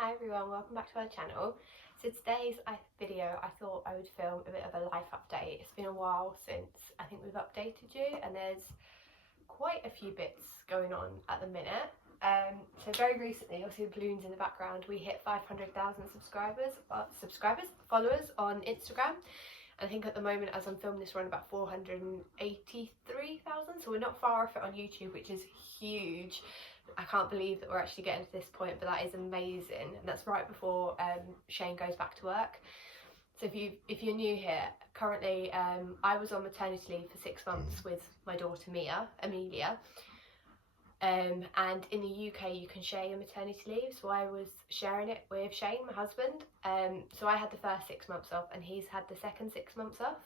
Hi everyone, welcome back to our channel. So today's video, I thought I would film a bit of a life update. It's been a while since I think we've updated you, and there's quite a few bits going on at the minute. So very recently, you'll see the balloons in the background, we hit 500,000 followers on Instagram. And I think at the moment, as I'm filming this, we're on about 483,000, so we're not far off it on YouTube, which is huge. I can't believe that we're actually getting to this point, but that is amazing, and that's right before Shane goes back to work. So if you're new here, currently I was on maternity leave for 6 months with my daughter Amelia, and in the UK you can share your maternity leave, so I was sharing it with Shane, my husband. So I had the first 6 months off and he's had the second 6 months off.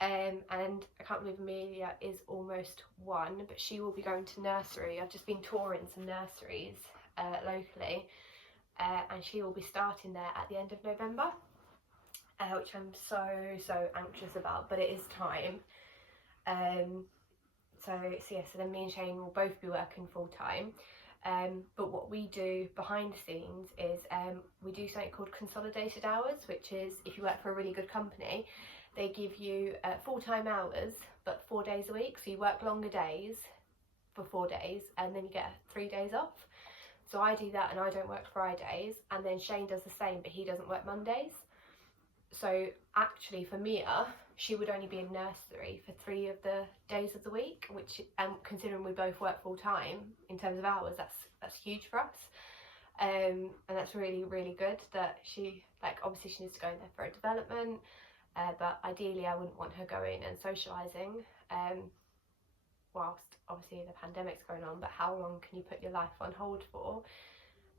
And I can't believe Amelia is almost 1, but she will be going to nursery. I've just been touring some nurseries locally, and she will be starting there at the end of November, which I'm so anxious about, but it is time. So then me and Shane will both be working full time. But what we do behind the scenes is we do something called consolidated hours, which is if you work for a really good company, they give you full-time hours, but 4 days a week. So you work longer days for 4 days, and then you get 3 days off. So I do that, and I don't work Fridays. And then Shane does the same, but he doesn't work Mondays. So actually for Mia, she would only be in nursery for 3 of the days of the week, which, considering we both work full-time in terms of hours, that's huge for us. And that's really good that she, obviously she needs to go in there for a development. But ideally I wouldn't want her going and socialising whilst obviously the pandemic's going on, but how long can you put your life on hold for?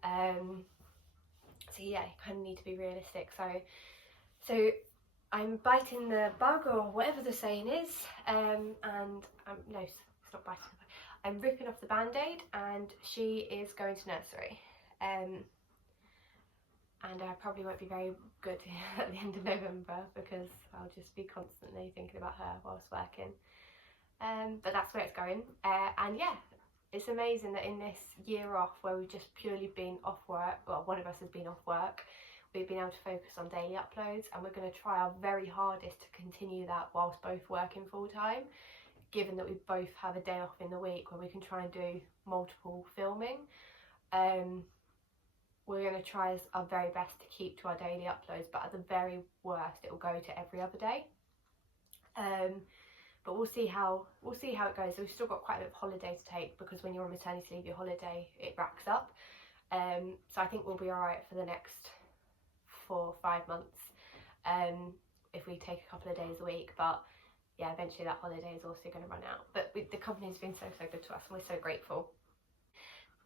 So yeah, you kind of need to be realistic. So I'm biting the bug, or whatever the saying is, and no, it's not biting the bug. I'm ripping off the band-aid, and she is going to nursery. And I probably won't be very good at the end of November because I'll just be constantly thinking about her whilst working. But that's where it's going. And yeah, it's amazing that in this year off where we've just purely been off work, well, one of us has been off work, we've been able to focus on daily uploads, and we're going to try our very hardest to continue that whilst both working full time, given that we both have a day off in the week where we can try and do multiple filming. We're going to try our very best to keep to our daily uploads, but at the very worst it will go to every other day. But we'll see how it goes. So we've still got quite a bit of holiday to take, because when you're on maternity leave, your holiday, it racks up. So I think we'll be alright for the next 4 or 5 months if we take a couple of days a week. But yeah, eventually that holiday is also going to run out. But the company's been so good to us, and we're so grateful.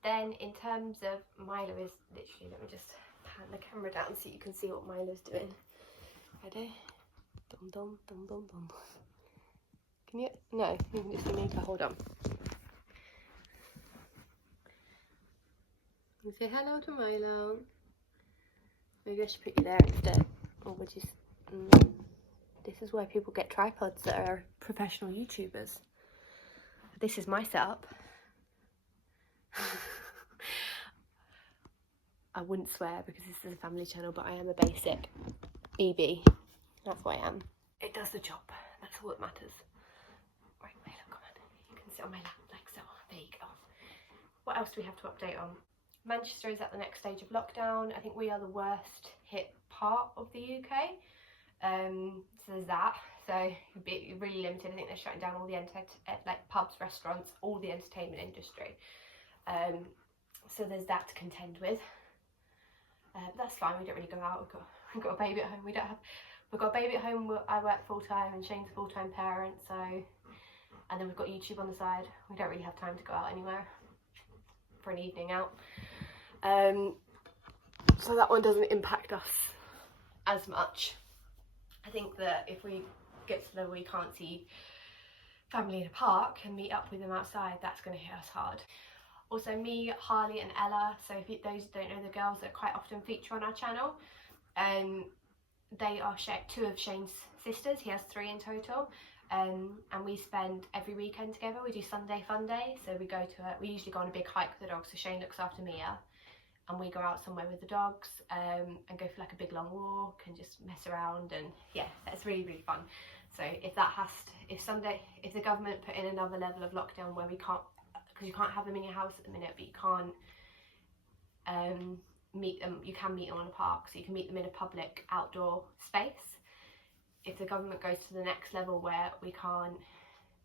Then in terms of Milo is literally, let me just pan the camera down so you can see what Milo's doing. Ready? Dum dum dum dum dum. Can you? No, you can just need to hold on. You say hello to Milo. Maybe I should put you there instead. Or would you? This is where people get tripods that are professional YouTubers. This is my setup. I wouldn't swear because this is a family channel, but I am a basic BB. That's what I am. It does the job. That's all that matters. Right, Milo, come on. You can sit on my lap like so. There you go. What else do we have to update on? Manchester is at the next stage of lockdown. I think we are the worst hit part of the UK. So there's that. So it'd be really limited. I think they're shutting down all the pubs, restaurants, all the entertainment industry. So there's that to contend with. That's fine. We don't really go out. We've got a baby at home. We've got a baby at home. I work full time, and Shane's a full time parent. So, and then we've got YouTube on the side. We don't really have time to go out anywhere for an evening out. So that one doesn't impact us as much. I think that if we get to the level we can't see family in a park and meet up with them outside, that's going to hit us hard. Also, me, Harley and Ella, so if those who don't know, the girls that quite often feature on our channel, they are 2 of Shane's sisters. He has 3 in total, and we spend every weekend together. We do Sunday Fun Day, so we usually go on a big hike with the dogs. So Shane looks after Mia, and we go out somewhere with the dogs and go for like a big long walk and just mess around, and yeah, that's really, really fun. So if the government put in another level of lockdown where we can't, because you can't have them in your house at the minute, but you can't meet them, you can meet them on a park, so you can meet them in a public outdoor space. If the government goes to the next level where we can't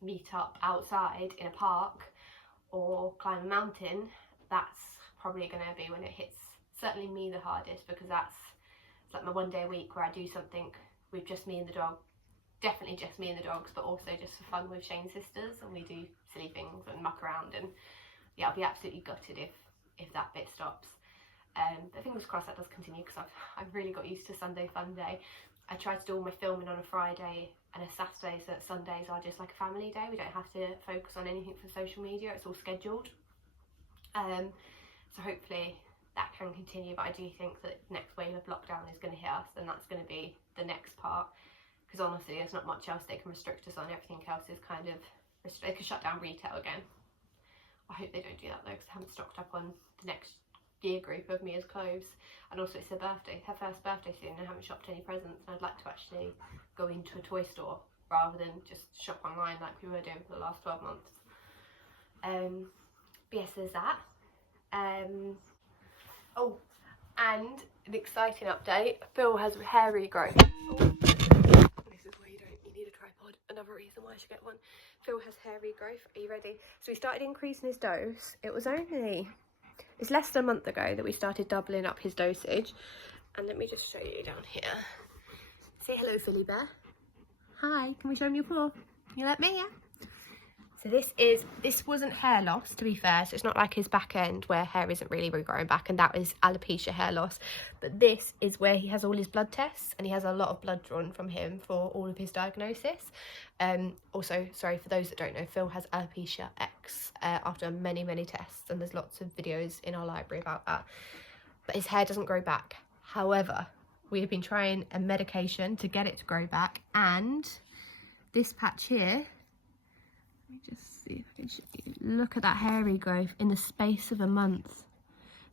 meet up outside in a park or climb a mountain, that's probably going to be when it hits certainly me the hardest, because it's like my one day a week where I do something with just me and the dog, definitely just me and the dogs, but also just for fun with Shane's sisters, and we do silly things and muck around, and yeah, I'll be absolutely gutted if that bit stops. But fingers crossed that does continue, because I've really got used to Sunday fun day. I try to do all my filming on a Friday and a Saturday, so that Sundays are just like a family day. We don't have to focus on anything for social media, it's all scheduled. So hopefully that can continue, but I do think that next wave of lockdown is going to hit us, and that's going to be the next part, because honestly there's not much else they can restrict us on. Everything else is kind of, they could shut down retail again. I hope they don't do that though, because I haven't stocked up on the next year group of Mia's clothes, and also it's her birthday, her first birthday soon, and I haven't shopped any presents, and I'd like to actually go into a toy store rather than just shop online like we were doing for the last 12 months. But yes, there's that. Oh, and an exciting update, Phil has hair regrowth. Oh, this is where you need a tripod, another reason why I should get one. Phil has hair regrowth, are you ready? So we started increasing his dose. It's less than a month ago that we started doubling up his dosage, and let me just show you down here. Say hello, Philly Bear. Hi, can we show him your paw? You let me, yeah? So this wasn't hair loss, to be fair, so it's not like his back end where hair isn't really regrowing back, and that is alopecia hair loss. But this is where he has all his blood tests, and he has a lot of blood drawn from him for all of his diagnosis. Also, sorry, for those that don't know, Phil has alopecia X after many, many tests, and there's lots of videos in our library about that. But his hair doesn't grow back. However, we have been trying a medication to get it to grow back, and this patch here, let me just see if I can show you. Look at that hair regrowth in the space of a month.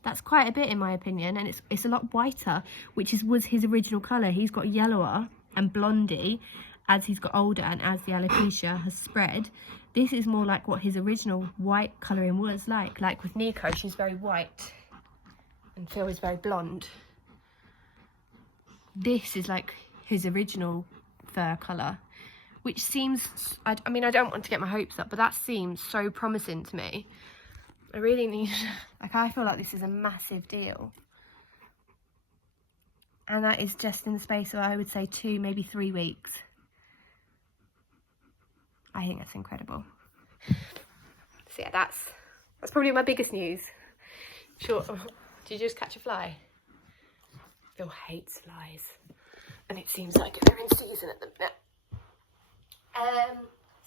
That's quite a bit in my opinion, and it's a lot whiter, which was his original colour. He's got yellower and blondie as he's got older and as the alopecia has spread. This is more like what his original white colouring was like. Like with Nico, she's very white and Phil is very blonde. This is like his original fur colour, which seems, I mean, I don't want to get my hopes up, but that seems so promising to me. I really need, like, I feel like this is a massive deal. And that is just in the space of, I would say, 2, maybe 3 weeks. I think that's incredible. So yeah, that's probably my biggest news. Sure. Did you just catch a fly? Phil hates flies. And it seems like they're in season at the minute.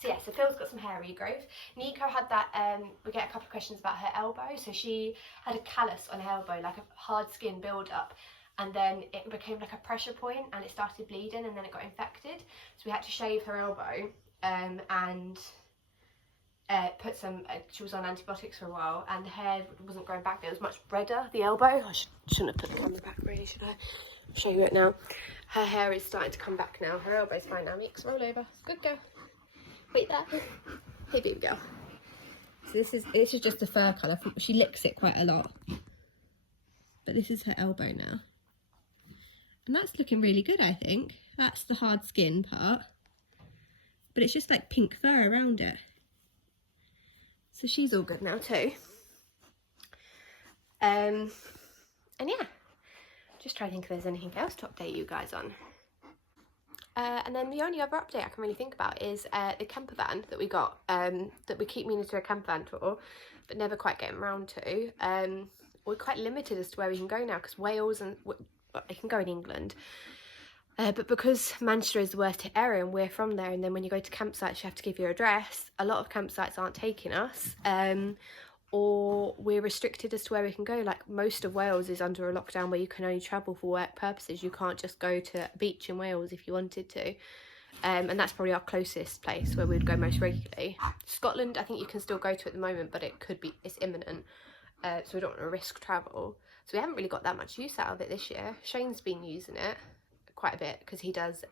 So yeah, so Phil's got some hair regrowth. Nico had that, we get a couple of questions about her elbow. So she had a callus on her elbow, like a hard skin build-up. And then it became like a pressure point and it started bleeding and then it got infected. So we had to shave her elbow and put some, she was on antibiotics for a while and the hair wasn't growing back. It was much redder, the elbow. I shouldn't have put the camera back really, should I? I'll show you it now. Her hair is starting to come back now. Her elbow's fine now. Meeks, roll over. Good girl. Wait there. Hey, baby girl. So this is just the fur colour. She licks it quite a lot. But this is her elbow now. And that's looking really good, I think. That's the hard skin part. But it's just like pink fur around it. So she's all good now too. And yeah, just try to think if there's anything else to update you guys on. And then the only other update I can really think about is the camper van that we got, that we keep meaning to do a camper van tour, but never quite getting around to. We're quite limited as to where we can go now, because Wales and they can go in England, but because Manchester is the worst hit area and we're from there, and then when you go to campsites you have to give your address, a lot of campsites aren't taking us, or we're restricted as to where we can go. Like most of Wales is under a lockdown where you can only travel for work purposes. You can't just go to a beach in Wales if you wanted to, and that's probably our closest place where we'd go most regularly. Scotland I think you can still go to at the moment, but it's imminent, so we don't want to risk travel. So we haven't really got that much use out of it this year. Shane's been using it quite a bit because he does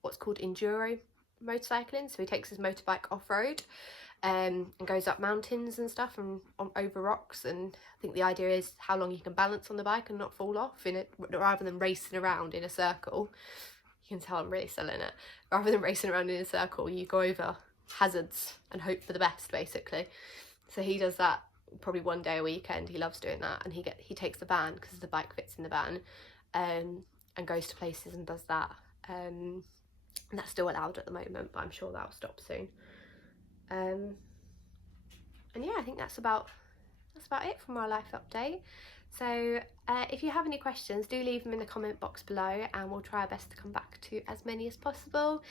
what's called enduro motorcycling. So he takes his motorbike off-road and goes up mountains and stuff and over rocks, and I think the idea is how long you can balance on the bike and not fall off in it, rather than racing around in a circle. You can tell I'm really selling it. Rather than racing around in a circle, you go over hazards and hope for the best, basically. So he does that probably one day a weekend. He loves doing that, and he takes the van because the bike fits in the van, and goes to places and does that. And that's still allowed at the moment, but I'm sure that'll stop soon. And yeah, I think that's about it from our life update. So if you have any questions, do leave them in the comment box below, and we'll try our best to come back to as many as possible.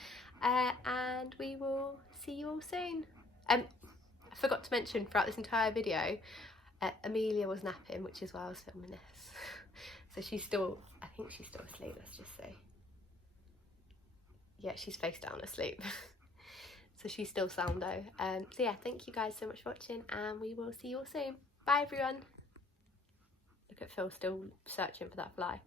And we will see you all soon. I forgot to mention throughout this entire video, Amelia was napping, which is why I was filming this. So I think she's still asleep, let's just say. Yeah, she's face down asleep. So she's still soundo. So yeah, thank you guys so much for watching, and we will see you all soon. Bye everyone. Look at Phil still searching for that fly.